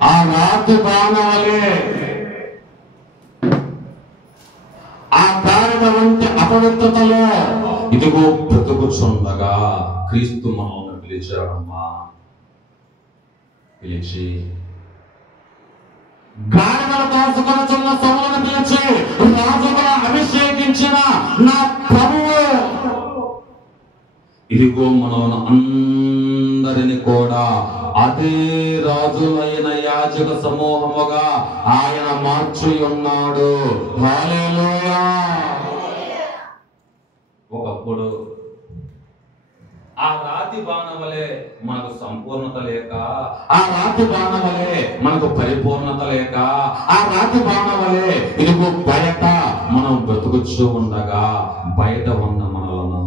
ఆ రాతి బాణాలే ఆ గాడిద వంటి అపవిత్రతలో ఇదిగో బ్రతుకుచుండగా క్రీస్తు మనల్ని పిలిచాడమ్మా. పిలిచి గాడిదలు కాసుకొనుచున్న సౌలును పిలిచి రాజుగా అభిషేకించిన నా ప్రభువు, ఇదిగో మనల్ని అందరిని కూడా అదే రాజులైన యాజక సమూహముగా ఆయన మార్చి ఉన్నాడు. హల్లెలూయా. ఒకప్పుడు ఆ రాతి బాణం వలె మనకు సంపూర్ణత లేక, ఆ రాతి బాణం వలె మనకు పరిపూర్ణత లేక, ఆ రాతి బాణం వలె ఇదిగో బయట మనం బ్రతుకుచూ ఉండగా బయట ఉన్న మనలను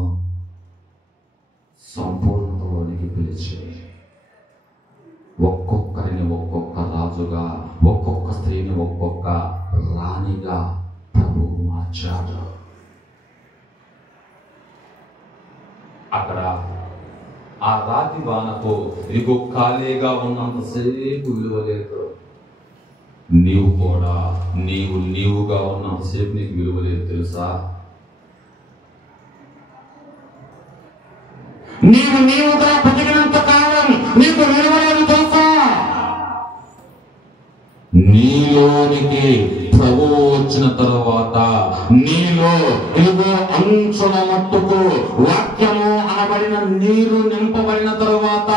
సంపూర్ణతలోనికి పిలిచి ఒక్కొక్కరిని ఒక్కొక్క రాజుగా, ఒక్కొక్క స్త్రీని ఒక్కొక్క రాణిగా ప్రభువు మార్చాడు. అక్కడ ఆ రాతి బాణకు ఇదిగో ఖాళీగా ఉన్నంతసేపు విలువ లేదు. నీవు కూడా నీవుగా ఉన్నంతసేపు నీకు విలువ లేదు తెలుసా? నీవుగా బతికినంత కాలం నీకు విలువ లేదు తెలుసా? నీలోనికి ప్రభువు వచ్చిన తరువాత నీలో ఇదిగో అంచుల మట్టుకు వాక్యము అనబడిన నీరు నింపబడిన తరువాత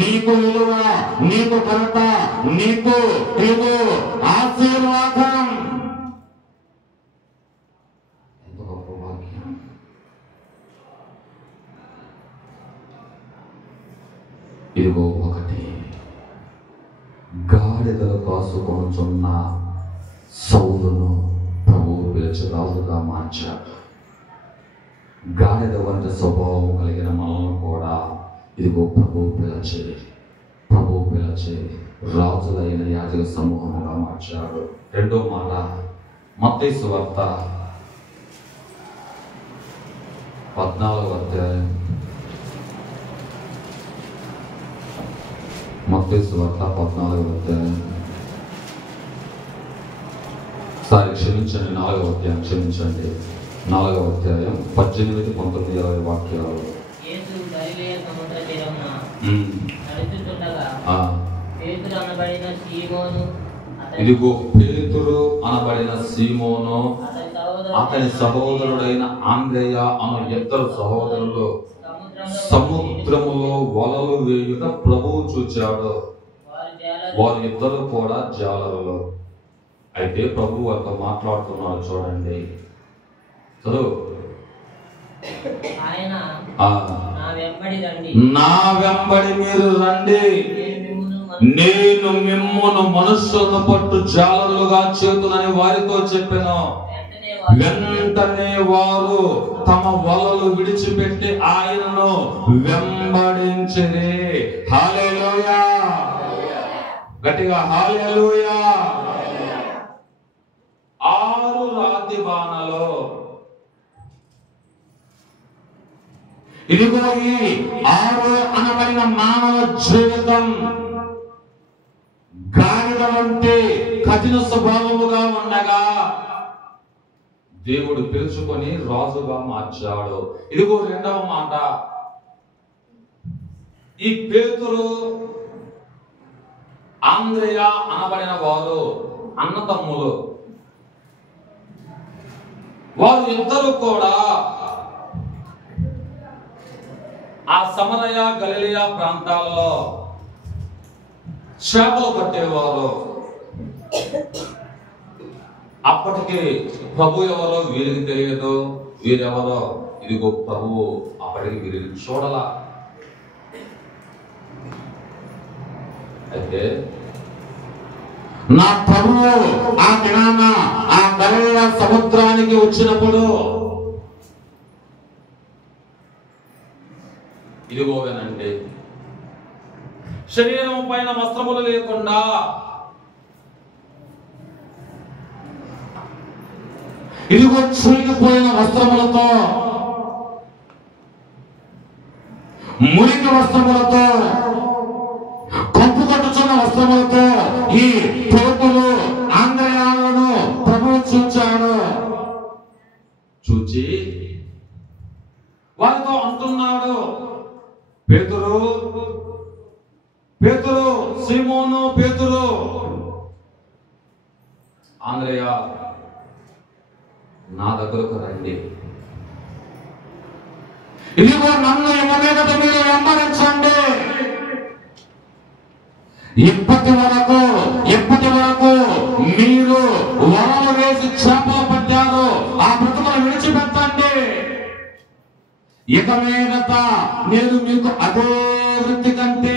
నీకు విలువ, నీకు ఘనత, నీకు ఇదిగో ఆశీర్వాదం. ఎంత గొప్ప వాక్యం! ఇదిగో ఒకటి, గాడిదలు కాసుకొనుచున్న సౌలును ప్రభువు పిలిచి రాజుగా మార్చాడు. గాడిద వంటి స్వభావం కలిగిన మనల్ని కూడా ఇదిగో ప్రభువు పిలిచి రాజులైన యాజక సమూహంగా మార్చాడు. రెండో మాట మత్తయి సువార్త 14వ అధ్యాయం. మత్తయి సువార్త 14వ అధ్యాయం. క్షమించండి, 4వ అధ్యాయం. క్షమించండి, 4వ అధ్యాయం 18, 19, 20 వాక్యాలు. ఇదిగో పేతురు అనబడిన సీమోను, అతని సహోదరుడైన ఆంద్రేయ అను ఇద్దరు సహోదరులు సముద్రములో వలలు వేయుట ప్రభువు చూచాడు. వారి ఇద్దరు కూడా జాలరులు. అయితే ప్రభు వారితో మాట్లాడుతున్నారు. చూడండి, చదువు. నా వెంబడి మీరు రండి, నేను మిమ్మును మనుష్యులను పట్టు జాలరులుగా చేతునని వారితో చెప్పాను. వెంటనే వారు తమ వలలు విడిచిపెట్టి ఆయనను వెంబడించిరి. హల్లెలూయా! గట్టిగా హల్లెలూయా! 6 రాతి బాణాలు. ఇదిగో ఈ 6 అనబడిన మానవ జీవితం గాడిద వంటి కఠిన స్వభావముగా ఉండగా దేవుడు పిలుచుకొని రాజుగా మార్చాడు. ఇదిగో రెండవ మాట, ఈ పేతురు ఆంద్రేయ అనబడిన వారు అన్నతమ్ములు. వారు ఇద్దరు కూడా ఆ సమరయ గలిలయ ప్రాంతాల్లో చేపలు పట్టేవారు. అప్పటికి ప్రభు ఎవరో వీరికి తెలియదు, వీరెవరో ఇదిగో ప్రభువు అప్పటికి వీరిని చూడలా. అయితే నా ప్రభువు ఆ దినాన ఆ గలిలయ సముద్రానికి వచ్చినప్పుడు ఇదిగో వినండి, శరీరం పైన వస్త్రములు లేకుండా ఇదిగో చిరిగిపోయిన వస్త్రములతో, మురికి వస్త్రములతో, కంపు కట్టుచున్న వస్త్రములతో ఈ పేతురు ఆంద్రయాలను ప్రభువు చూచాడు. చూచి వారితో అంటున్నాడు, పేతురు పేతురు, సీమోను పేతురు, ఆంద్రయ నా దగ్గరకు రండి. ఇదిగో నన్ను ఇవ్వలేక మీరు వెంబడించండి. ఇప్పటి వరకు మీరు వలలు వేసి చేపలు పట్టారు, ఆ బ్రతుకులు విడిచిపెట్టండి. ఇక మీదట నేను మీకు అదే వృత్తి కంటే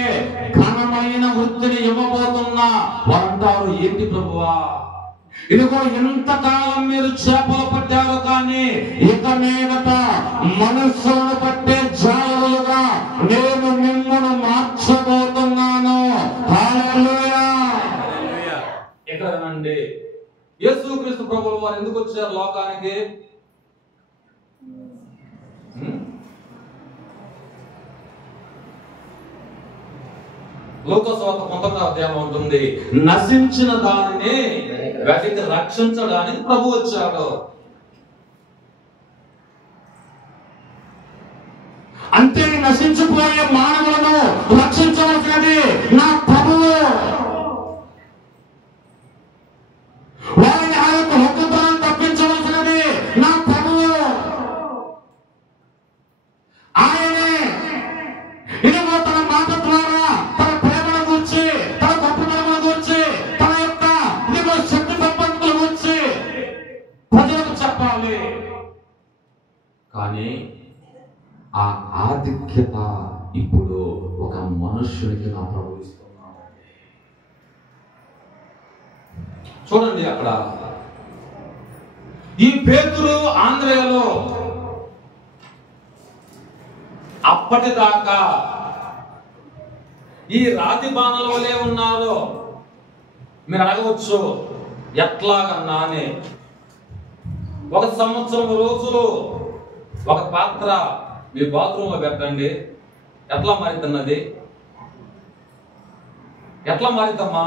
ఘనమైన వృత్తిని ఇవ్వబోతున్నా. వారంటారు, ఏంటి ప్రభువా? ఇదిగో ఎంతకాలం మీరు చేపలు పట్టారు, కానీ ఇక మీదట మనుషులను పట్టే జాలరులుగా నేను మిమ్మల్ని మార్చబోతున్నాను. హల్లెలూయా. ఇక్కడనండి యేసుక్రీస్తు ప్రభువు వారు ఎందుకు వచ్చారు లోకానికి? లోకసువార్త 19వ అధ్యాయం ఉంటుంది, నశించిన దానిని వెతికి రక్షించడానికి ప్రభు వచ్చాడు. అంతే, నశించిపోయే మానవులను రక్షించవలసినది నా ప్రభువు. వారిని ఆ యొక్క హక్కులను తప్పించవలసినది నా ప్రభువు. ఆయనే ఇదిగో తన మాట ద్వారా తన ప్రేమను గురించి, తన గొప్పతనమును గురించి, తన యొక్క ఇదిగో శక్తి సంపన్నుల గురించి ప్రజలకు చెప్పాలి. కానీ ఆ ఆధిక్యత ఇప్పుడు ఒక మనుష్యునికి నా ప్రభు ఇస్తున్నాడు. చూడండి, అక్కడ ఈ పేతురు ఆంద్రయలో అప్పటిదాకా ఈ రాతి బాణల వలె ఉన్నారు. మీరు అడగవచ్చు, ఎట్లాగన్నా అని. 1 సంవత్సరం రోజులు ఒక పాత్ర మీ బాత్రూంలో పెట్టండి, ఎట్లా మారిద్దన్నది? ఎట్లా మారిద్దమ్మా?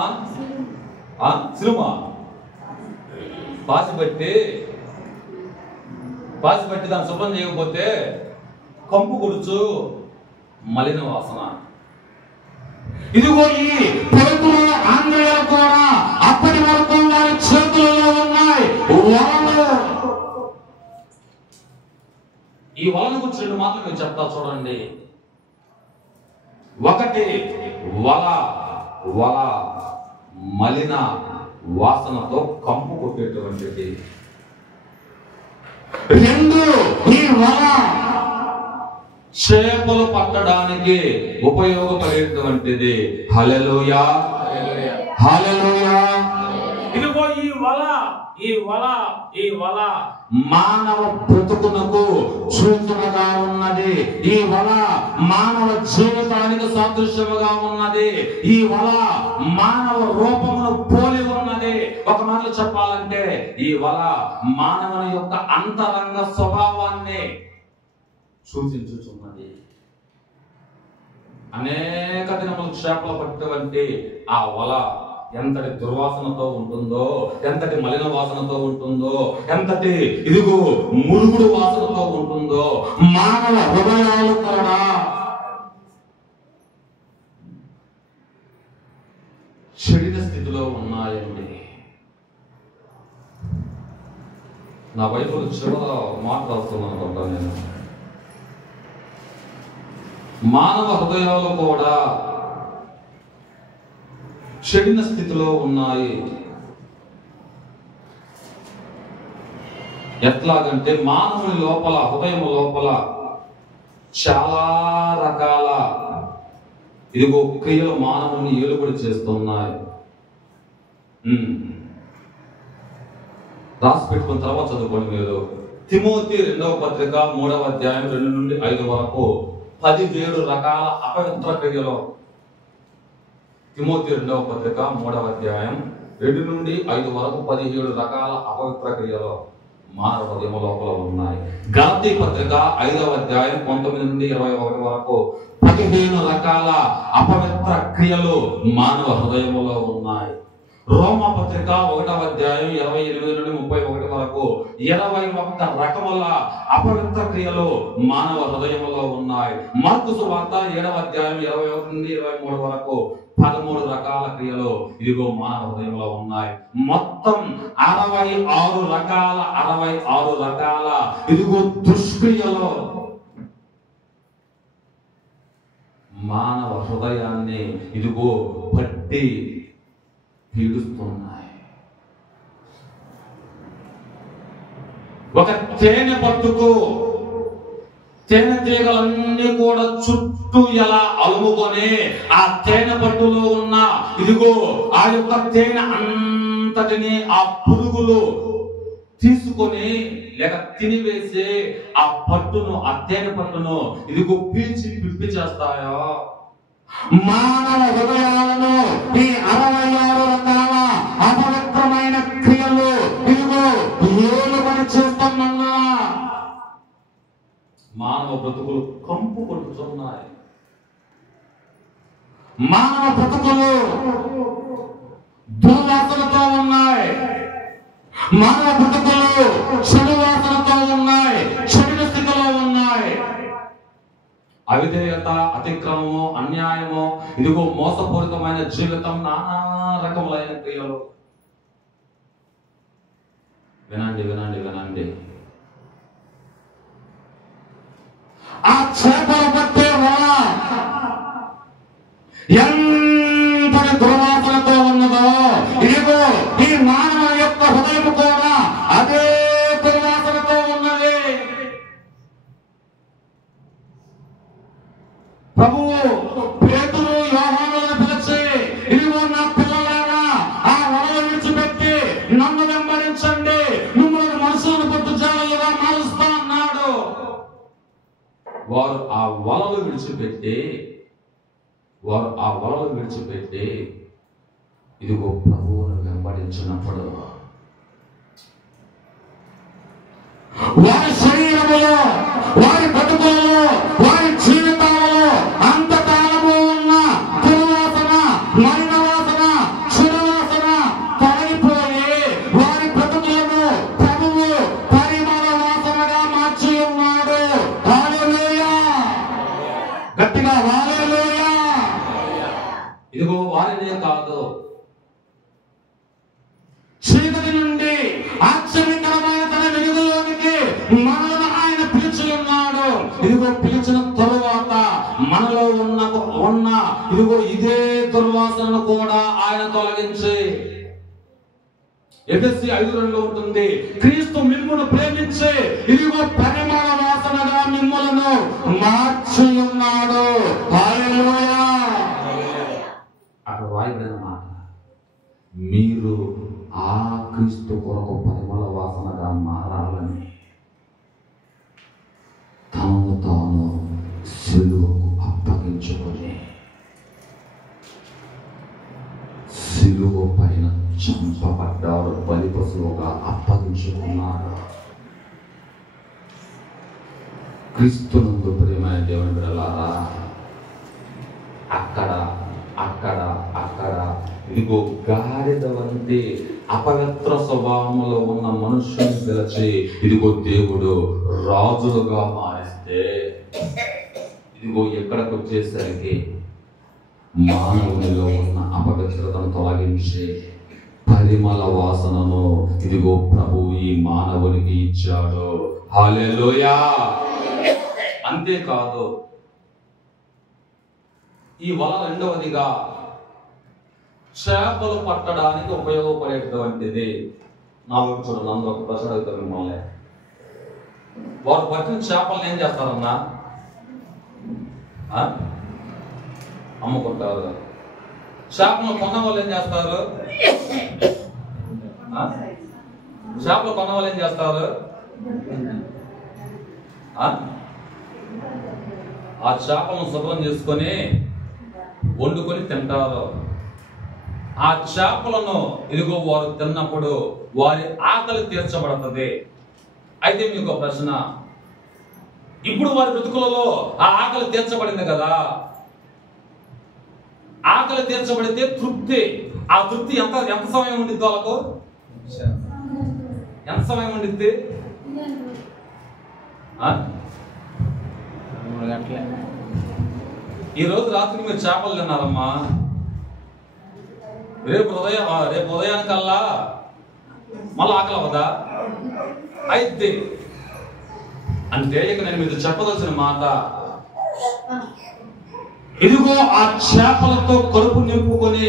సినిమా పాసి బట్టి దాన్ని శుభ్రం చేయకపోతే కంపు కొడుచు మలిన వాసన. ఇదిగో ఈ పేతురు ఆంద్రయ కూడా అప్పటి వరకు వారి చేతులలో ఉన్నాయి వలలు. ఈ వలను గురించి 2 మాటలు నేను చెప్తా, చూడండి. ఒకటి, వల మలిన వాసనతో కంపు కొట్టేటువంటిది. 2, ఈ వల చేపలు పట్టడానికి ఉపయోగపడేటువంటిది. హల్లెలూయా, హల్లెలూయా. ఇదిగో ఈ వల మానవ బ్రతుకునకు సూచనగా ఉన్నది. ఈ వల మానవ జీవితానికి సాదృశ్యముగా ఉన్నది. ఈ వల మానవ రూపమును పోలి ఉన్నది. ఒక మాటలో చెప్పాలంటే ఈ వల మానవుని యొక్క అంతరంగ స్వభావాన్ని సూచించుచున్నది. అనేక దినములు చేపలు పట్టేటువంటి ఆ వల ఎంతటి దుర్వాసనతో ఉంటుందో, ఎంతటి మలిన వాసనతో ఉంటుందో, ఎంతటి ఇదిగో మురుగుడు వాసనతో ఉంటుందో, మానవ హృదయాలు కూడా చెడిన స్థితిలో ఉన్నాయండి. నా బైబిల్ చివర మాట రాస్తున్నాను కదా నేను. మానవ హృదయాలు కూడా చెడిన స్థితిలో ఉన్నాయి. ఎట్లాగంటే మానవుని లోపల, హృదయం లోపల చాలా రకాల ఇదిగో క్రియలు మానవుని ఏలుబడి చేస్తున్నాయి. రాసి పెట్టుకున్న తర్వాత చదువుకోండి మీరు. తిమోతి 2వ పత్రిక 3వ అధ్యాయం 2 నుండి 5 వరకు 17 రకాల అపవిత్ర క్రియలు. తిమోతి 2వ పత్రిక 3వ అధ్యాయం 2 నుండి 5 వరకు 17 రకాల అపవిత్ర క్రియలు మానవ హృదయం లోపల ఉన్నాయి. గలతీ పత్రిక 5వ అధ్యాయం 19 నుండి 21 వరకు 15 రకాల అపవిత్ర క్రియలు మానవ హృదయంలో ఉన్నాయి. రోమపత్రిక 1వ అధ్యాయం 28 నుండి 31 వరకు 21 రకముల అపవిత్ర క్రియలు మానవ హృదయంలో ఉన్నాయి. మార్కు సువార్త 7వ అధ్యాయం 21 నుండి 23 వరకు 13 రకాల క్రియలు ఇదిగో మానవ హృదయంలో ఉన్నాయి. మొత్తం 66 రకాల ఇదిగో దుష్క్రియలు మానవ హృదయాన్ని ఇదిగో పట్టి పీడిస్తున్నాయి. ఒక తేనె పట్టుకు తేనె తీగలన్నీ కూడా చుట్టూ ఎలా అలుముకొని ఆ తేనె పట్టులో ఉన్న ఇదిగో ఆ యొక్క తేనె అంతటిని ఆ పురుగులు తీసుకొని లేక తినివేసి ఆ పట్టును, ఆ తేనె పట్టును ఇదిగో పీల్చి పిప్పి చేస్తాయో, మానవ హృదయాలను ఈ 66 రకాల అపవిత్రమైన క్రియలు ఇదిగో ఏలుబడి చేస్తున్నా మానవ బ్రతుకులు కంపు కొట్టుతున్నాయి. మానవ బ్రతుకులు దుర్వాసనతో ఉన్నాయి. మానవ బ్రతుకులు చెడు వాసనతో ఉన్నాయి, చెడు స్థితిలో ఉన్నాయి. అవిధేయత, అతిక్రమము, అన్యాయము, ఇదిగో మోసపూరితమైన జీవితం, నానా రకములైన క్రియలు. వినండి వినండి వినండి. ఆ చేపలు పట్టే వల ఎంతటి దుర్వాసనతో ఉన్నదో ఇదిగో ఈ మానవ యొక్క హృదయం కూడా అదే దుర్వాసనతో ఉన్నది. ప్రభువు పేతురు, యోహానులను పిలిచి ఇదిగో నా పిల్లలారా ఆ వలలు విడిచిపెట్టి నన్ను వెంబడించండి, మిమ్మల్ని మనుషులను పొట్టు జాలలుగా మారుస్తా అన్నాడు. వారు ఆ వలలు విడిచిపెట్టి ఇదిగో ప్రభువును వెంబడించినప్పుడు వారి శరీరములో, వారి బతుకులలో, వారి జీవితాలలో అంతకాలము ఉన్న దుర్వాసన, మరణ వాసన, చెడు వాసన తొలగిపోయి వారి బ్రతుకులను ప్రభువు పరిమళ వాసనగా మార్చి ఉన్నాడు. హల్లెలూయా! గట్టిగా హల్లెలూయా! ఇదిగో వారినే కాదు, చీకటి నుండి ఆశ్చర్యకరమైన తన వెలుగులోనికి మనల్ని ఆయన పిలిచి ఉన్నాడు. ఇదిగో పిలిచిన తరువాత మనలో ఉన్న ఇదిగో ఇదే దుర్వాసనను కూడా ఆయన తొలగించి, ఎఫెసీ 5:2 ఉంటుంది, క్రీస్తు మిమ్మును ప్రేమించి ఇదిగో పరిమళ వాసనగా మిమ్ములను మార్చి ఉన్నాడు. హల్లెలూయా! అక్కడ రాయబడిన మాట, మీరు ఆ క్రీస్తు కొరకు పరిమళ వాసనగా మారాలని తనను తాను సిలువకు అప్పగించుకొని సిలువ పైన చంపబడ్డాడు, బలి పశువుగా అప్పగించుకున్నాడు. క్రీస్తునందు ప్రియమైన దేవుని బిడ్డలారా, అక్కడ ఇదిగో గాడిద వంటి అపవిత్ర స్వభావంలో ఉన్న మనుషుని పిలిచి ఇదిగో దేవుడు రాజులుగా మారిస్తే ఇదిగో ఎక్కడికి వచ్చేసరికి మానవునిలో ఉన్న అపవిత్రతను తొలగించి పరిమళ వాసనను ఇదిగో ప్రభువు ఈ మానవునికి ఇచ్చాడు. హల్లెలూయా! అంతేకాదు, ఈ వల రెండవదిగా చేపలు పట్టడానికి ఉపయోగపడేటువంటిది. నా చూడండి, అందులో ఒక ప్రశ్న అడుగుతారు మిమ్మల్ని. వారు పట్టిన చేపలను ఏం చేస్తారన్నా? అమ్ముకుంటారు. చేపలు కొన్న వాళ్ళు ఏం చేస్తారు? చేపలు కొన్న వాళ్ళు ఏం చేస్తారు? ఆ చేపలను శుభ్రం చేసుకొని వండుకొని తింటారు. ఆ చేపలను ఇదిగో వారు తిన్నప్పుడు వారి ఆకలి తీర్చబడుతుంది. అయితే మీకు ఒక ప్రశ్న, ఇప్పుడు వారి బ్రతుకులలో ఆ ఆకలి తీర్చబడింది కదా, ఆకలి తీర్చబడితే తృప్తి, ఆ తృప్తి ఎంత ఎంత సమయం ఉండిద్ది వాళ్ళకు? ఎంత సమయం ఉండిద్ది? 3 గంటలే. ఈ రోజు రాత్రి మీరు చేపలు తిన్నారమ్మా, రేపు ఉదయానికల్లా మళ్ళీ ఆకలి అవ్వదా? అయితే అంటే ఇక నేను మీకు చెప్పదలసిన మాట, ఇదిగో ఆ చేపలతో కడుపు నింపుకొని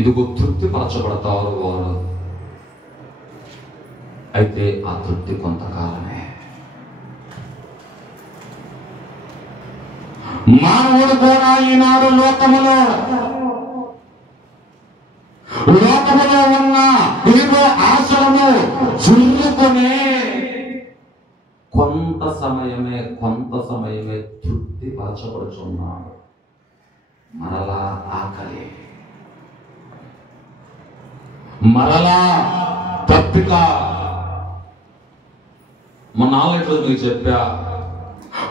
ఇదిగో తృప్తి పరచబడతారు వారు. అయితే ఆ తృప్తి కొంతకాలమే. మానవుడు కూడా ఈనాడు లోకములో ఉన్న ఇదిగో ఆశలను చురుకునే కొంత సమయమే తృప్తి పరచబడుచున్నాడు. మరలా ఆకలి, మరలా తప్పిక. మా నాలుగు మీకు చెప్పా,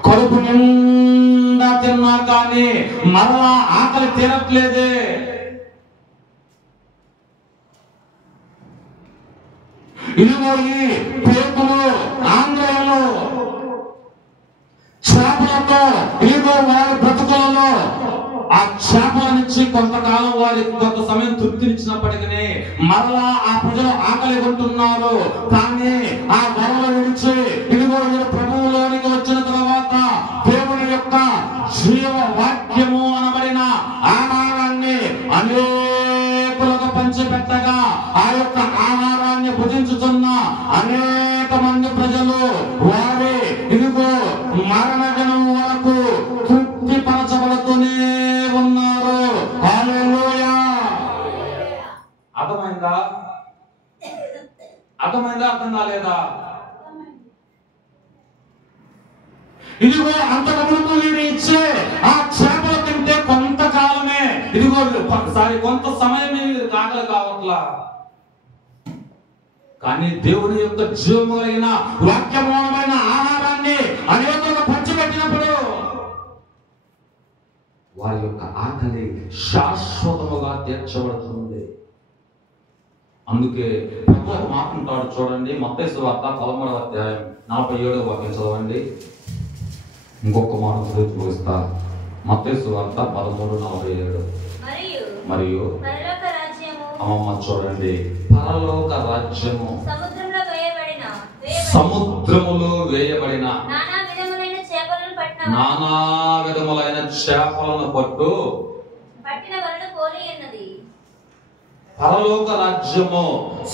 కడుపు నిండా తిన్నా కానీ మరలా ఆకలి తీరట్లేదే. ఇదిగో ఈ పేకులు ఆంధ్రలో చేపలతో ఇదిగో వారి బ్రతుకులలో ఆ చేపల నుంచి కొంతకాలం వారికి కొంత సమయం తృప్తినిచ్చినప్పటికీ మరలా ఆ ప్రజలు ఆకలి కొంటున్నారు. కానీ ఆ వరలు విడిచి ఇదిగో ప్రభువులోనికి వచ్చిన తర్వాత దేవుని యొక్క జీవ వాక్యము అనబడిన ఆహారాన్ని అనేకులకు పంచిపెట్టగా ఆ యొక్క ఆహారాన్ని భుజించుతున్న అనేక మంది ప్రజలు వారి ఇదిగో మరణగణం వరకు తృప్తి పరచబడుతూనే ఉన్నారు. హల్లెలూయా. అర్థమైందా? అర్థం కాలేదా? ఇదిగో అంతకు మీరు ఇచ్చే ఆ చేపలు తింటే కొంతకాలమే, ఇదిగో కొంత సమయమే ఆకలి కావట్లా. కానీ దేవుని యొక్క జీవము కలిగిన వాక్యమూలమైన ఆహారాన్ని అనేకులకు పంచిపెట్టినప్పుడు వారి యొక్క ఆకలి శాశ్వతముగా తీర్చబడుతుంది. అందుకే ప్రభు మాట్లాడు చూడండి, మత్తయి సువార్త 13వ అధ్యాయం 47వ వాక్యం చదవండి. ఇంకొక మాట చూపిస్తా. మత్తయి సువార్త 13:47. మరియు అమ్మమ్మ చూడండి, పరలోక రాజ్యము సముద్రములో వేయబడిన నానా విధములైన చేపలను పట్టు పరలోక రాజ్యము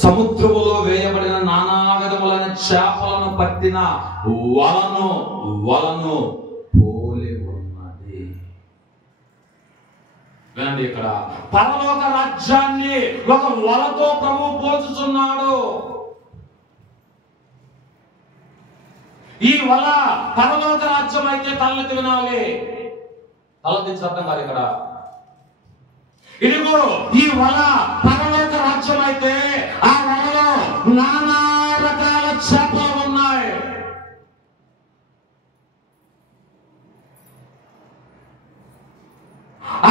సముద్రములో వేయబడిన నానా విధములైన చేపలను పట్టిన వలను పోలి ఉన్నది. వినండి, ఇక్కడ పరలోక రాజ్యాన్ని ఒక వలతో ప్రభువు పోల్చుచున్నాడు. ఈ వల పరలోక రాజ్యం అయితే తలెత్తి వినాలి, తలెత్తి అర్థం కాదు ఇక్కడ. ఇదిగో ఈ వల పరలోక రాజ్యం అయితే ఆ వలలో నానా రకాల చేపలు ఉన్నాయి.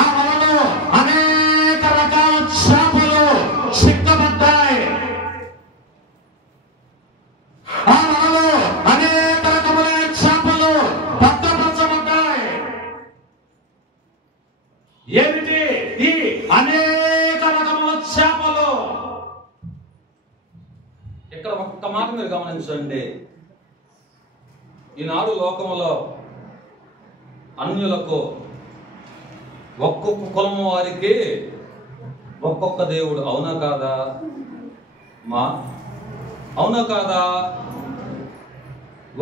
ఆ వలలో అనేక రకాల చేపలు చిక్కబడ్డాయి. ఆ వలలో అనేక రకములైన చేపలు భద్రపరచబడ్డాయి. ఏమిటి ఈ అనేక రకముల చేపలు? ఇక్కడ ఒక్క మాట మీరు గమనించండి. ఈనాడు లోకములో అన్యులకు ఒక్కొక్క కులం వారికి ఒక్కొక్క దేవుడు. అవునా కాదా మా? అవునా కాదా?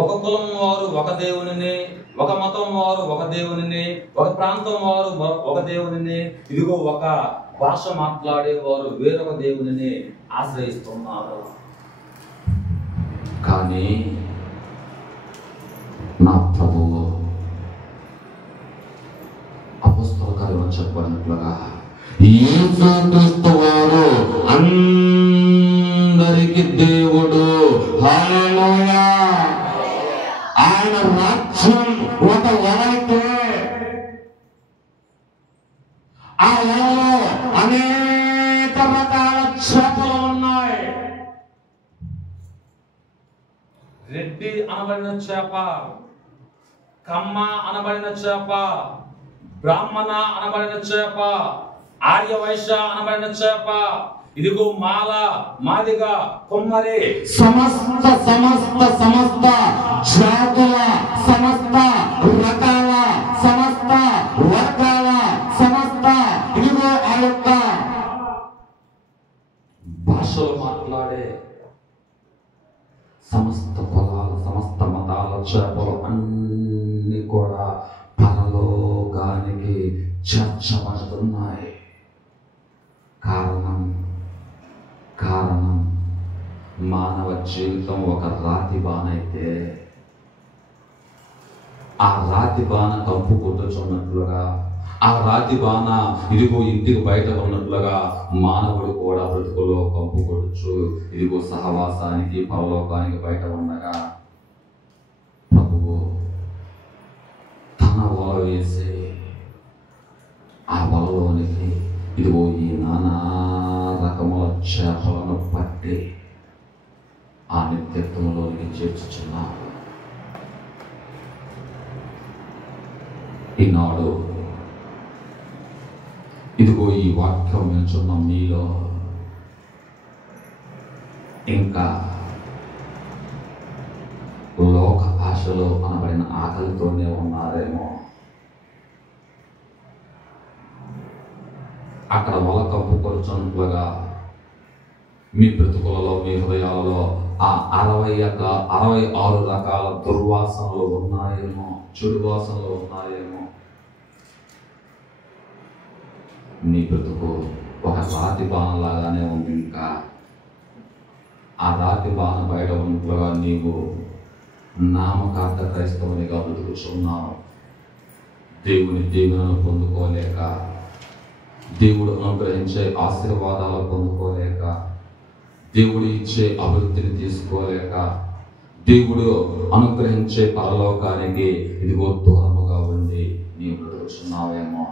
ఒక కులం వారు ఒక దేవునిని, ఒక మతం వారు ఒక దేవునిని, ఒక ప్రాంతం వారు ఒక దేవునిని, ఇదిగో ఒక భాష మాట్లాడేవారు వేరొక దేవునిని ఆశ్రయిస్తున్నారు. కానీ నా ప్రభువు అపొస్తలుల కార్యములో చెప్పబడినట్లుగా యేసుక్రీస్తు వారు అందరికి దేవుడు. హల్లెలూయా. ఆయన రాజ్యం ఒక వలైతే ఆ వలలో అనేక రకాల చేపలు ఉన్నాయి. రెడ్డి అనబడిన చేప, కమ్మ అనబడిన చేప, బ్రాహ్మణ అనబడిన చేప, ఆర్య వైశ్య అనబడిన చేప, ఇదిగో మాల, మాదిగ, కొమ్మరి, సమస్త సమస్త సమస్త జాతుల, సమస్త రకాల, సమస్త వర్గాల, సమస్త ఇదిగో ఆ యొక్క భాషలు మాట్లాడే సమస్త కులాల, సమస్త మతాల చేపలు అన్ని కూడా పరలోకానికి చేర్చబడుతున్నాయి. కారణం మానవ జీవితం ఒక రాతి బాణ అయితే ఆ రాతి బాణ కంపు కొట్టుచున్నట్లుగా, ఆ రాతి బాణ ఇదిగో ఇంటికి బయట ఉన్నట్లుగా మానవుడు కూడా బ్రతుకులో కంపు కొట్టుచు ఇదిగో సహవాసానికి పరలోకానికి బయట ఉండగా ప్రభువు తన వల వేసి ఆ వలలోనికి ఇదిగో ఈ నానా రకముల చేపలను పట్టి ఆ నిత్యత్వంలోనికి చేర్చుచున్నాడు. ఈనాడు ఇదిగో ఈ వాక్యం వినుచున్న మీలో ఇంకా లోక ఆశలో అనబడిన ఆకలితోనే ఉన్నారేమో. అక్కడ వల కప్పుకొచ్చున్నట్లుగా మీ బ్రతుకులలో, మీ హృదయాలలో ఆ 66 రకాల దుర్వాసనలు ఉన్నాయేమో, చెడు వాసనలు ఉన్నాయేమో. నీ బ్రతుకు ఒక రాతి బాణలాగానే ఉంది. ఇంకా ఆ రాతి బాణ బయట ఉన్నట్లుగా నీవు నామకార్థ క్రైస్తవునిగా బ్రతుకుచున్నావు. దేవుని దీవెనను పొందుకోలేక, దేవుడు అనుగ్రహించే ఆశీర్వాదాలు పొందుకోలేక, దేవుడు ఇచ్చే అభివృద్ధిని తీసుకోలేక, దేవుడు అనుగ్రహించే పరలోకానికి ఇదిగో దూరముగా ఉండి నీవు బ్రతుకుచున్నావేమో.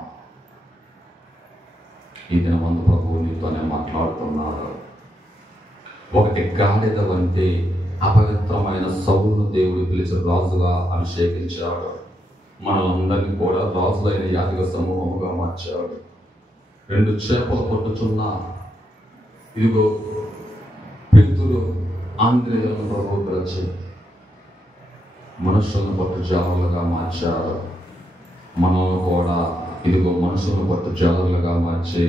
ఈ దినమందు ప్రభువు నీతోనే మాట్లాడుతున్నారు. ఒకటి గాడిద వంటి అపవిత్రమైన సౌలును దేవుడు పిలిచి రాజుగా అభిషేకించాడు. మనలందరినీ కూడా రాజులైన యాజక సమూహముగా మార్చాడు. 2 చేపలు పట్టుచున్న ఇదిగో పేతురు, ఆంద్రేయులను ప్రభువు పిలిచి మనుషులను పట్టు జాలరులుగా మార్చాడు. మనల్ని కూడా ఇదిగో మనుషులను పట్టు జాలరులుగా మార్చి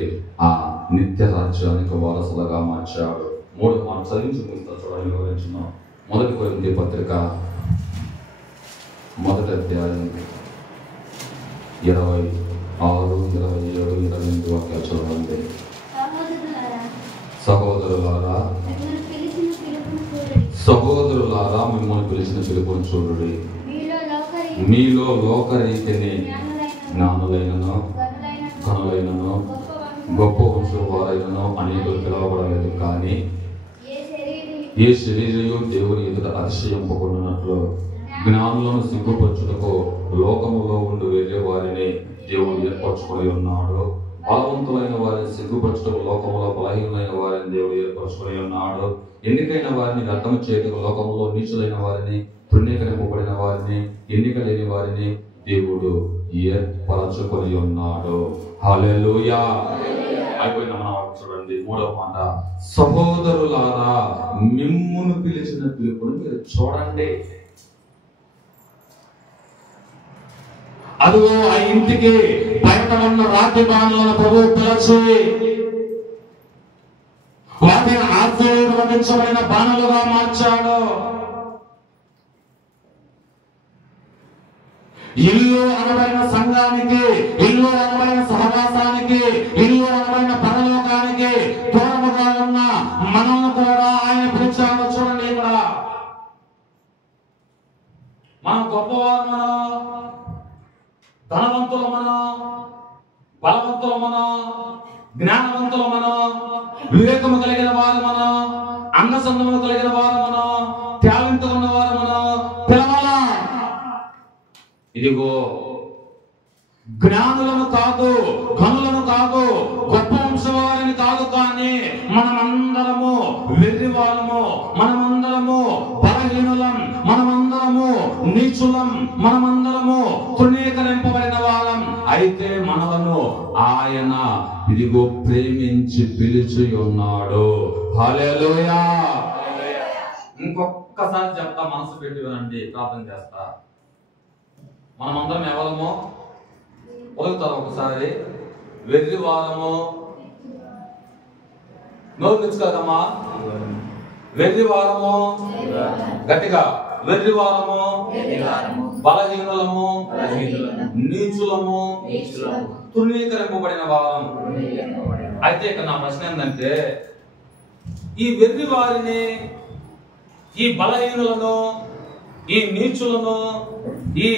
ఆ నిత్య రాజ్యానికి వారసులుగా మార్చాడు. 3 మాట చదివించి చూడండి. వివరించిన 1 కొరింథీ పత్రిక 1వ అధ్యాయం 26, 27, 28 వాక్యాలు చూడండి. సహోదరులారా మిమ్మల్ని పిలిచిన పిలుపును చూడుడి. మీలో లోకరీతిని జ్ఞానులైనను, ఘనులైనను, గొప్ప వంశం వారైనను అనేకులు పిలవబడలేదు. కానీ ఏ శరీరయు దేవుని ఎదుట అతిశయింపకుండానట్లు జ్ఞానులను సిగ్గుపరచుటకు లోకములో ఉండి వెళ్ళే వారిని దేవుడు ఏర్పరచుకొని ఉన్నాడు. బలవంతులైన వారిని సిగ్గుపరచుటకు లోకములో బలహీనమైన వారిని దేవుడు ఏర్పరచుకొని ఉన్నాడు. ఎన్నికైన వారిని వ్యర్థం చేయటకు లోకములో నీచులైన వారిని, తృణీకరింపబడిన వారిని, ఎన్నిక లేని వారిని దేవుడు ఏర్పరచుకొని ఉన్నాడు. హల్లెలూయా. అయిపోయిన చూడండి. 3వ మాట, సహోదరులారా మిమ్మును పిలిచిన పిలుపును మీరు చూడండి. అదిగో ఆ ఇంటికి బయట ఉన్న రాతి బాణలను ప్రభువు పిలిచి వాటిని ఆశీర్వదించబడిన బాణలుగా మార్చాడు. ఇల్లు అనబడిన సంఘానికి, ఇల్లు అనబడిన సహవాసానికి, ఇల్లు అనబడిన పరలోకానికి దూరముగా ఉన్న మనల్ని కూడా ఆయన పిలిచాడు. చూడండి, ఇక్కడ మనం గొప్పవారు, ధనవంతులమనో, బలవంతులమనో, జ్ఞానవంతులమనో, వివేకము కలిగిన వారమనో, అంగసంగము కలిగిన వారమనో, టాలెంట్ ఉన్న వారమనో పిలవాలా. ఇదిగో జ్ఞానులను కాదు, ఘనులను కాదు, కాదు, గొప్ప వంశవారిని కాదు, కానీ మనమందరము వెర్రివారము, మనమందరము బలహీనులం, మనమందరము నీచులం, మనమందరము తృణీకరింపబడిన వాళ్ళం. అయితే మనలను ఆయన ఇదిగో ప్రేమించి పిలిచి ఉన్నాడు. హల్లెలూయా. ఇంకొక్కసారి చెప్తా, మనసు పెట్టి వినండి, ప్రార్థన చేస్తా. మనమందరం ఎవరము పలుకుతారు ఒకసారి. వెర్రివారము, నోరు తెచ్చుకోదమ్మా. వెర్రివారము, గట్టిగా వెర్రివారము, బలహీనులము, నీచులము, తృణీకరింపబడిన వారం. అయితే ఇక్కడ నా ప్రశ్న ఏంటంటే, ఈ వెర్రి వారిని, ఈ బలహీనులను, ఈ నీచులను, ఈ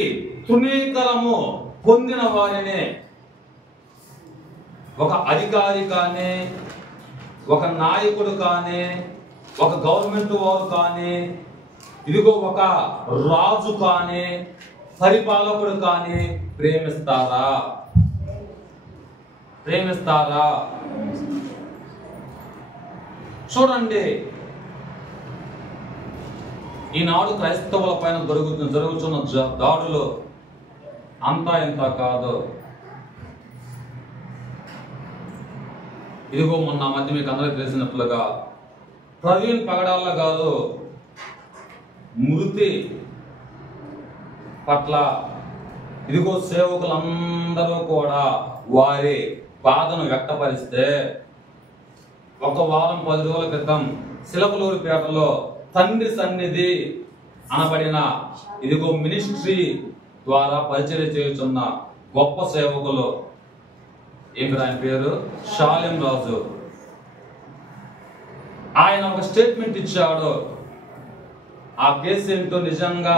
తృణీకరము పొందిన వారిని ఒక అధికారి కానీ, ఒక నాయకుడు కానీ, ఒక గవర్నమెంట్ వారు కానీ, ఇదిగో ఒక రాజు కానీ, పరిపాలకుడు కానీ ప్రేమిస్తారా? ప్రేమిస్తారా? చూడండి, ఈనాడు క్రైస్తవుల పైన జరుగుతున్న దాడులు అంతా ఇంత కాదు. ఇదిగో మొన్న మధ్య మీకు అందరికీ తెలిసినట్లుగా ప్రవీణ్ పగడాల గారు మృతి పట్ల ఇదిగో సేవకులందరూ కూడా వారి బాధను వ్యక్తపరిస్తే, ఒక వారం 10 రోజుల క్రితం సిలకలూరుపేటలో తండ్రి సన్నిధి అనబడిన ఇదిగో మినిస్ట్రీ ద్వారా పరిచయం చేస్తున్న గొప్ప సేవకులు, ఏమి ఆయన పేరు షాలెం రాజు, ఆయన ఒక స్టేట్మెంట్ ఇచ్చాడు. ఆ కేసు ఏంటో నిజంగా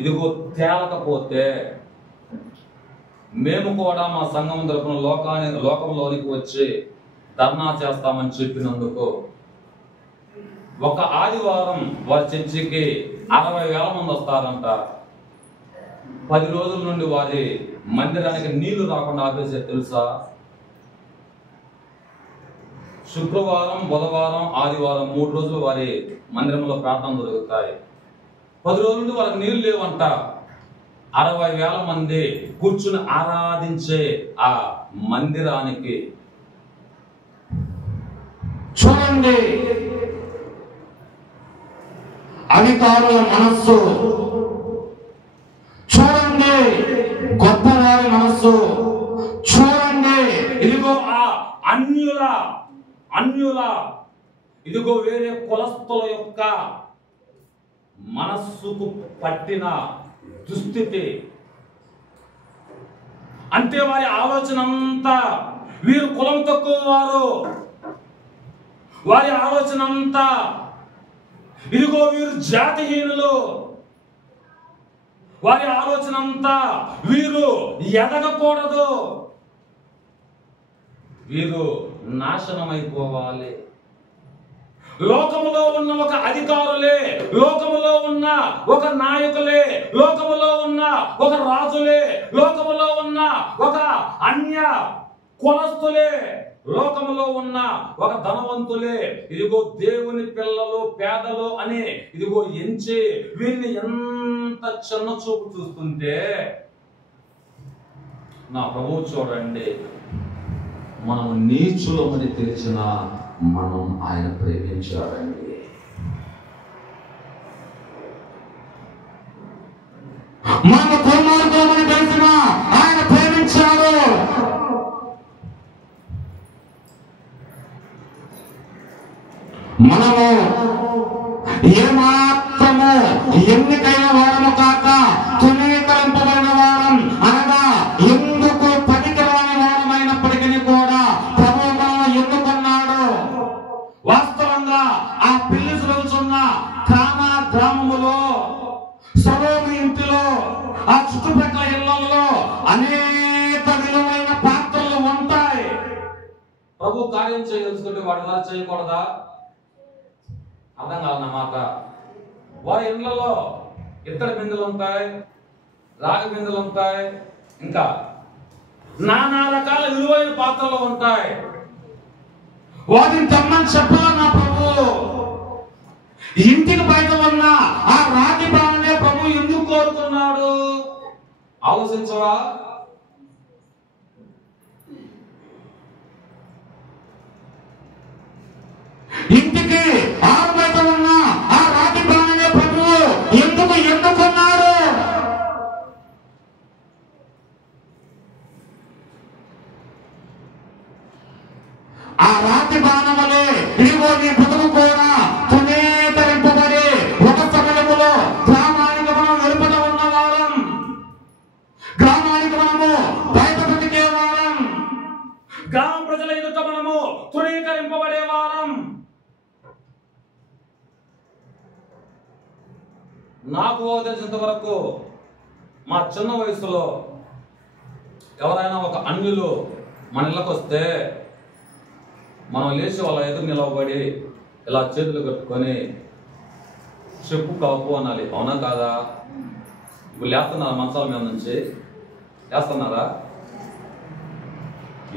ఇదిగో తేలకపోతే మేము కూడా మా సంఘం తరపున లోకంలోనికి వచ్చి ధర్నా చేస్తామని చెప్పినందుకు ఒక ఆదివారం వారి చర్చికి 60,000 మంది వస్తారంట. 10 రోజుల నుండి వారి మందిరానికి నీళ్లు రాకుండా ఆపేసే తెలుసా? శుక్రవారం, బుధవారం, ఆదివారం 3 రోజులు వారి మందిరంలో ప్రార్థన జరుగుతాయి. 10 రోజుల నుండి వారికి నీళ్లు లేవంట. 60,000 మంది కూర్చుని ఆరాధించే ఆ మందిరానికి చూడండి అధికారుల మనస్సు, చూడండి గొప్పవారి మనస్సు, చూడండి ఇదిగో ఆ అన్యుల ఇదిగో వేరే కులస్తుల యొక్క మనస్సుకు పట్టిన దుస్థితి. అంటే వారి ఆలోచన అంతా వీరు కులం తక్కువ వారు, వారి ఆలోచన అంతా ఇదిగో వీరు జాతిహీనులు, వారి ఆలోచన అంతా వీరు ఎదగకూడదు, వీరు నాశనమైపోవాలి. లోకములో ఉన్న ఒక అధికారులే, లోకములో ఉన్న ఒక నాయకులే, లోకములో ఉన్న ఒక రాజులే, లోకములో ఉన్న ఒక అన్య కులస్తులే, లోకములో ఉన్న ఒక ధనవంతులే ఇదిగో దేవుని పిల్లలు, పేదలు అని ఇదిగో ఎంచి వీరిని ఎంత చిన్న చూపు చూస్తుంటే, నా ప్రభువు చూడండి, మనం నీచులమని తెలిసిన మనం ఆయన ప్రేమించాడండి. మన దుర్మార్గమని తెలిసిన ఆయన ప్రేమించాడు. మనము ఏమాత్రము ఎన్నికైన వారము కాక తృణీకరింపబడిన వారం అనగా ఎందుకు పనికిరాని వారమైనప్పటికీ కూడా ప్రభువు మనల్ని ఎన్నుకున్నాడు. వాస్తవంగా ఆ పిల్లి సులుచున్న కానా గ్రామములో, సొదొమ ఇంటిలో, ఆ చుట్టుపక్కల ఇళ్లలో అనేక విలువైన పాత్రలు ఉంటాయి. ప్రభు కార్యం చేయదలుచుకుంటే వాడు ఎలా చేయకూడదా? అర్థం కాదన్నమాట. వారి ఇళ్లలో ఇత్తడి బిందెలు ఉంటాయి, రాగి బిందెలు ఉంటాయి, ఇంకా నానా రకాల విలువైన పాత్రలు ఉంటాయి. వాటిని తెమ్మని చెప్పాలా నా ప్రభు? ఇంటికి బయట ఉన్న ఆ రాతి బాణనే ప్రభు ఎందుకు కోరుతున్నాడు? ఆలోచించవా? ఇంటికి ఆరు బయట ఉన్న ఆ రాతి బాణనే ప్రభు ఎందుకున్నాడు? ఆ రాతి బాణములే ఇదిగో నీ బ్రతుకు కూడా తునీకరింపబడి ఒక సమయములో గ్రామానికి మనం వెలుపల ఉన్నవారం, గ్రామానికి మనము బయట బ్రతికేవారం, గ్రామ ప్రజల ఎదుట మనము తునీకరింపబడేవారం. నాకు తెలిసినంత వరకు మా చిన్న వయసులో ఎవరైనా ఒక అన్యులు మన ఇళ్ళకి వస్తే మనం లేచి వాళ్ళ ఎదురు నిలవబడి ఇలా చేతులు కట్టుకొని చెప్పు కాపు అనాలి. అవునా కాదా? ఇప్పుడు లేస్తున్నారా మంచాల మీద నుంచి? లేస్తున్నారా?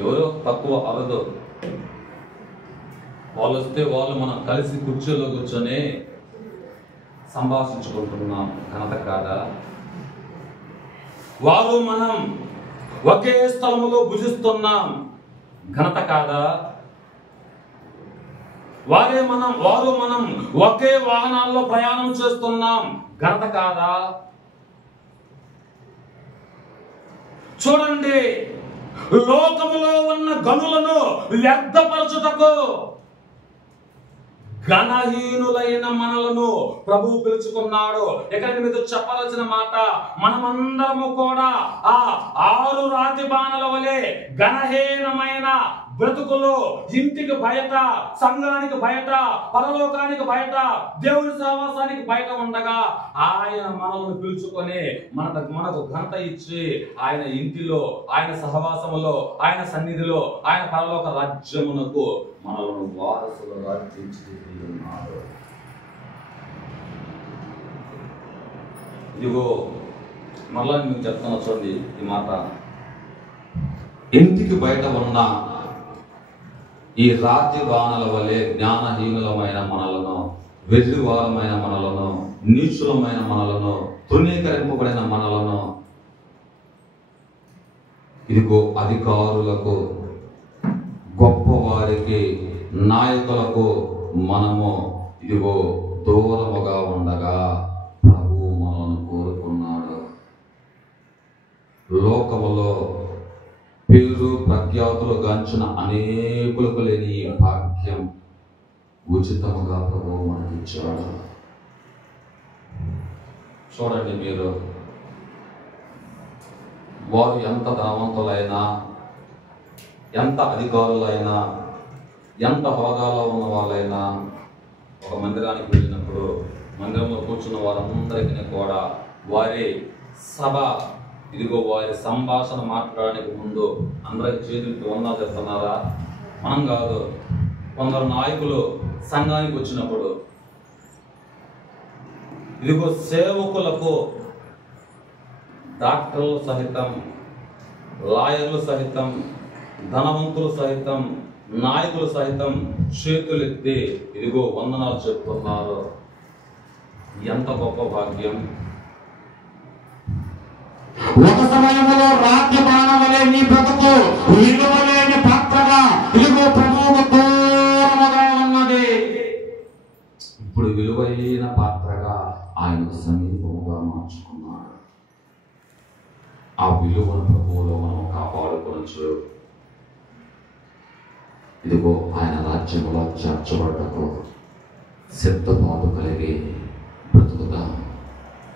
ఎవరో తక్కువ అవ్వదు. వాళ్ళు వస్తే వాళ్ళు మనం కలిసి కుర్చీలో కూర్చొని సంభాషించుకుంటున్నాం. ఘనత కాదా? వారు మనం ఒకే స్థలములో భుజిస్తున్నాం. ఘనత కాదా? వారు మనం ఒకే వాహనాల్లో ప్రయాణం చేస్తున్నాం. ఘనత కాదా? చూడండి, లోకములో ఉన్న గనులను వ్యర్థపరచుటకు ఘనహీనులైన మనలను ప్రభువు పిలుచుకున్నాడు. ఇక్కడ మీద చెప్పాల్సిన మాట, మనమందరము కూడా ఆ 6 రాతి బాణల వలె ఘనహీనమైన బ్రతుకులు, ఇంటికి బయట, సంఘానికి బయట, పరలోకానికి బయట, దేవుని సహవాసానికి బయట ఉండగా ఆయన మనల్ని పిలుచుకొని మనకు ఘనత ఇచ్చి ఆయన ఇంటిలో, ఆయన సహవాసములో, ఆయన సన్నిధిలో, ఆయన పరలోక రాజ్యమునకు మనల్ని వారసులు రాజ్యించి ఉన్నాడు. ఇదిగో మళ్ళా మీకు చెప్తున్నా చూడండి ఈ మాట. ఇంటికి బయట ఉన్న ఈ రాతి బాణల వలె జ్ఞానహీనులమైన మనలను, వెర్రివారమైన మనలను, నీచులమైన మనలను, తృణీకరింపబడిన మనలను ఇదిగో అధికారులకు, గొప్పవారికి, నాయకులకు మనము ఇదిగో దూరముగా ఉండగా ప్రభువు మనల్ని కోరుకున్నాడు. లోకములో పేరు ప్రఖ్యాతులు గాంచిన అనేకులకు లేని ఈ భాగ్యం ఉచితముగా ప్రభువు మనకిచ్చాడు. చూడండి, మీరు వారు ఎంత ధనవంతులైనా, ఎంత అధికారులైనా, ఎంత హోదాలో ఉన్న వాళ్ళైనా ఒక మందిరానికి వెళ్ళినప్పుడు మందిరంలో కూర్చున్న వారందరికీ కూడా వారి సభ, ఇదిగో వారి సంభాషణ మాట్లాడడానికి ముందు అందరికి చేతులకి వందనాలు చెప్తున్నారా? మనం కాదు. కొందరు నాయకులు సంఘానికి వచ్చినప్పుడు ఇదిగో సేవకులకు, డాక్టర్లు సహితం, లాయర్లు సహితం, ధనవంతులు సహితం, నాయకులు సహితం చేతులెత్తి ఇదిగో వందనాలు చెప్తున్నారు. ఎంత గొప్ప భాగ్యం! ఒక సమయంలో రాజ్య బాణవలే నీ బ్రతుకు విలువలేని పాత్రగా ఇదిగో ప్రభువుకు దూరముగా ఉన్నది. ఇప్పుడు విలువైన పాత్రగా ఆయనకు సమీపముగా మార్చుకున్నాడు. ఆ విలువను ప్రభువులో మనం కాపాడుకోవచ్చు. ఇదిగో ఆయన రాజ్యములో చేర్చబడ్డకు సిద్ధపాటు కలిగి బ్రతుకుతా.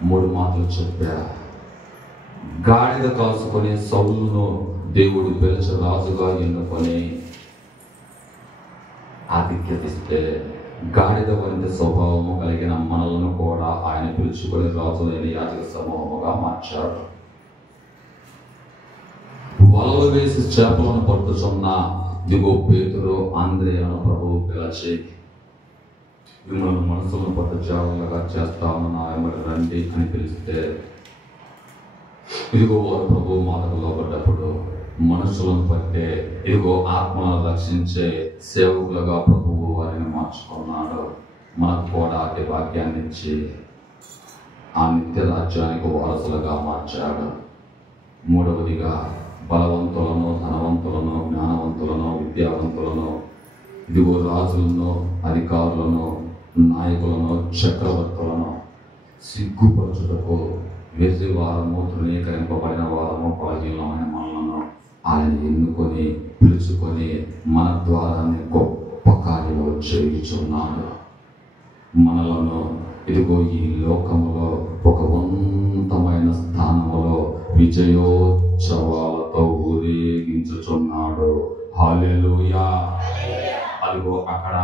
3 మాటలు చెప్పా. గాడిద కాసుకొని సౌలును దేవుడు పిలిచి రాజుగా ఎన్నుకొని ఆధిక్యతిస్తే, గాడిద వంటి స్వభావము కలిగిన మనలను కూడా ఆయన పిలుచుకొని రాజులైన యాజక సమూహముగా మార్చాడు. వలలు వేసి చేపలను పట్టుచున్న ఇదిగో పేతురు, ఆంద్రేయను ప్రభువు పిలిచి, మిమ్మల్ని మనసులను పట్టు జాగ్రత్తగా చేస్తాను, నా వెంబడి రండి అని పిలిస్తే ఇదిగో వారు ప్రభువు మాటకు లోబడ్డప్పుడు మనుషులను పట్టే ఇదిగో ఆత్మలను రక్షించే సేవకులుగా ప్రభువు వారిని మార్చుకున్నాడు. మనకు కూడా అతి వాక్యాన్ని ఇచ్చి ఆ నిత్య రాజ్యానికి వారసులుగా మార్చాడు. మూడవదిగా బలవంతులను, ధనవంతులను, జ్ఞానవంతులను, విద్యావంతులను, ఇదిగో రాజులను, అధికారులను, నాయకులను, చక్రవర్తులను సిగ్గుపరచుటకు వెర్రి వారము, తృణీకరింపబడిన వారము, బలహీనమైన మనలను ఆయన ఎన్నుకొని పిలుచుకొని మన ద్వారానే గొప్ప కార్యాలు చేయుచున్నాడు. మనలను ఇదిగో ఈ లోకములో ఒక ఉన్నతమైన స్థానములో విజయోత్సవాలతో ఊరేగించుచున్నాడు. హల్లెలూయా. అదిగో అక్కడ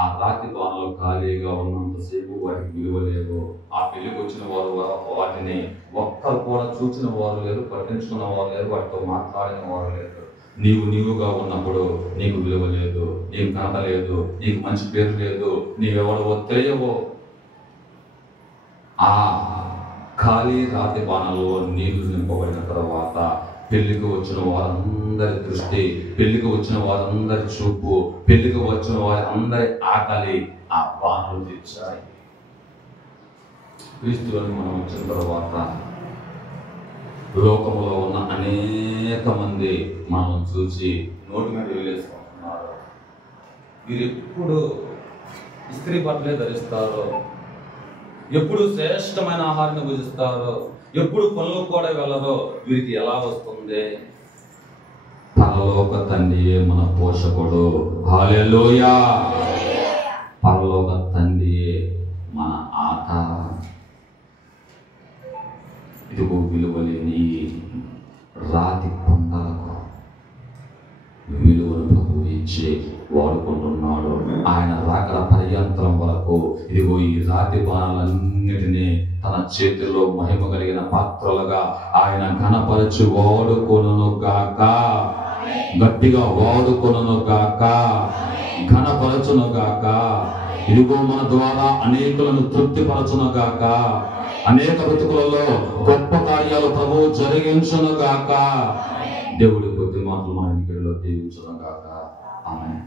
ఆ రాతి ద్వారాలు ఖాళీగా ఉన్నంతసేపు వాటికి విలువ లేదు. ఆ పెళ్లికి వచ్చిన వారు వాటిని ఒక్కరు కూడా చూసిన వారు లేరు, పట్టించుకున్న వారు లేరు, వాటితో మాట్లాడిన వారు లేరు. నీవుగా ఉన్నప్పుడు నీకు విలువ లేదు, నీకు ఘనత లేదు, నీకు మంచి పేరు లేదు, నీవెవడవో తెలియవో. ఆ ఖాళీ రాతి బాణల్లో నీళ్లు నింపబడిన తర్వాత పెళ్లికి వచ్చిన వారందరి దృష్టి, పెళ్లికి వచ్చిన వారందరి చూపు, పెళ్లికి వచ్చిన వారందరి ఆకలి ఆ బాణలు తీర్చాయి. క్రీస్తులను మనం వచ్చిన తర్వాత లోకములో ఉన్న అనేక మంది మనం చూసి నోటి మీద వేలేసుకుంటున్నారు. వీరు ఎప్పుడు ఇస్త్రీ బట్టలే ధరిస్తారు, ఎప్పుడు శ్రేష్టమైన ఆహారాన్ని భుజిస్తారు, ఎప్పుడు పనులు కూడా వెళ్ళరో వీరికి ఎలా వస్తుంది? పరలోక తండ్రియే మన పోషకుడు. హల్లెలూయా. పరలోక తండ్రియే మన ఆధారం. ఇదిగో విలువలేని రాతి కొండలకు విలువను ప్రభువు ఇచ్చి వాడుకుంటున్నాడు. ఆయన రాకడ పర్యంతరం వరకు ఇదిగో ఈ రాతి బాణాలన్నిటినీ తన చేతిలో మహిమ కలిగిన పాత్రలుగా ఆయన ఘనపరచి వాడుకొనును గాక. గట్టిగా వాడుకొనును గాక, ఘనపరచును గాక. ఇదిగో మన ద్వారా అనేకులను తృప్తిపరచును గాక. అనేక బ్రతుకులలో గొప్ప కార్యాలు ప్రభువు జరిగించును గాక. దేవుడి కొద్ది మాటలు మన ఇంటిలో దీవించును గాక. ఆమేన్.